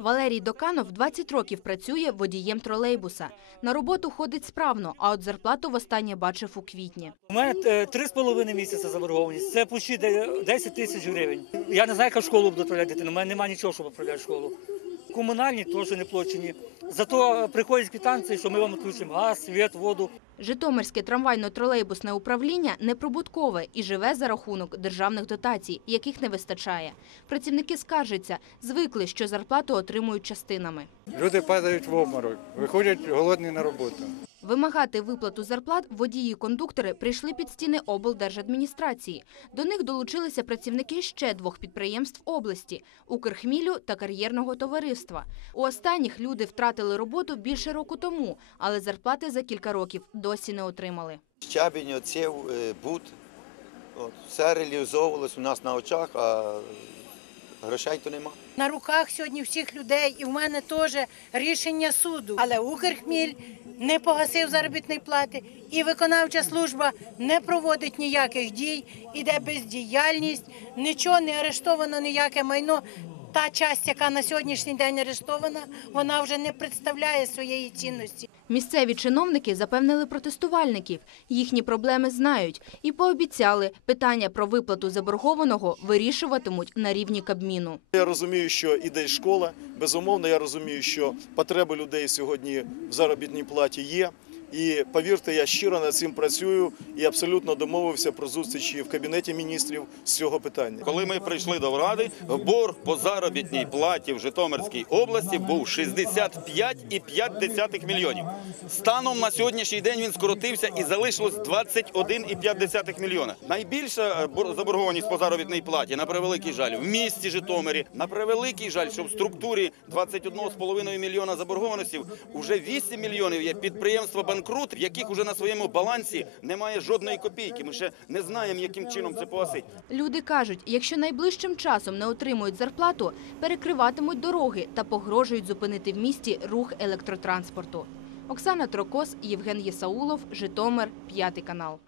Валерій Доканов 20 років працює водієм тролейбуса. На роботу ходить справно, а от зарплату востаннє бачив у квітні. У мене е, три з половиною місяця заборгованість. Це почти де- 10 тисяч гривень. Я не знаю, яка школу буду відправляти дитину. У мене немає нічого, щоб відправляти школу. Комунальні теж не плачені. Зато приходять квитанції, що ми вам відключимо газ, світ, воду. Житомирське трамвайно-тролейбусне управління неприбуткове і живе за рахунок державних дотацій, яких не вистачає. Працівники скаржаться, звикли, що зарплату отримують частинами. Люди падають в обморок, виходять голодні на роботу. Вимагати виплату зарплат водії кондуктори прийшли під стіни облдержадміністрації. До них долучилися працівники ще двох підприємств області – Укрхмілю та кар'єрного товариства. У останніх люди втратили роботу більше року тому, але зарплати за кілька років досі не отримали. Щебінь, оців, е, бут. Все реалізовувалось у нас на очах, грошей то нема. на руках сьогодні всіх людей, і в мене теж рішення суду. Але Укрхміль не погасив заробітної плати, і виконавча служба не проводить ніяких дій, іде бездіяльність, нічого не арештовано, ніяке майно. Та часть, яка на сьогоднішній день арештована, вона вже не представляє своєї цінності. Місцеві чиновники запевнили протестувальників. Їхні проблеми знають і пообіцяли, питання про виплату заборгованого вирішуватимуть на рівні Кабміну. Я розумію, що іде школа. Безумовно, я розумію, що потреби людей сьогодні в заробітній платі є. І повірте, я щиро над цим працюю і абсолютно домовився про зустрічі в кабінеті міністрів з цього питання. Коли ми прийшли до влади, борг по заробітній платі в Житомирській області був 65,5 мільйонів. Станом на сьогоднішній день він скоротився і залишилось 21,5 мільйона. Найбільша е, бор- заборгованість по заробітній платі, на превеликий жаль, в місті Житомирі, на превеликий жаль, що в структурі 21,5 мільйона заборгованості вже 8 мільйонів є підприємства банкрут, в яких уже на своєму балансі немає жодної копійки. Ми ще не знаємо, яким чином це погасить. Люди кажуть, якщо найближчим часом не отримують зарплату, перекриватимуть дороги та погрожують зупинити в місті рух електротранспорту. Оксана Трокос, Євген Єсаулов, Житомир, п'ятий канал.